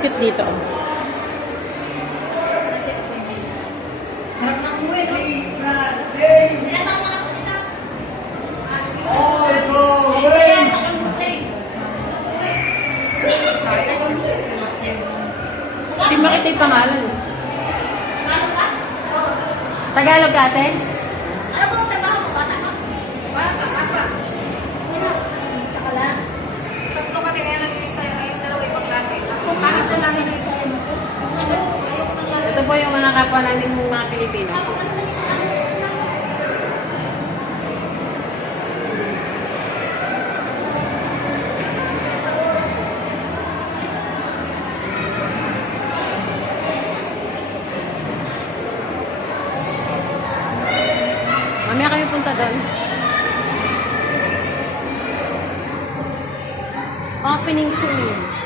cute dito. Sarap ng buhay, no? Hindi makita yung pangalan. Tagalog ka? Tagalog ka, ate? Ano ba ang trabaho mo? Bata ka? Bata, apa? Isa ka lang. Tatlo kami kaya nag-iisa yung dalawa ibang laki. Bakit ko namin isa yung Ito po yung mga kapwa namin mga Pilipino. Mamaya kami punta doon. Opening soon.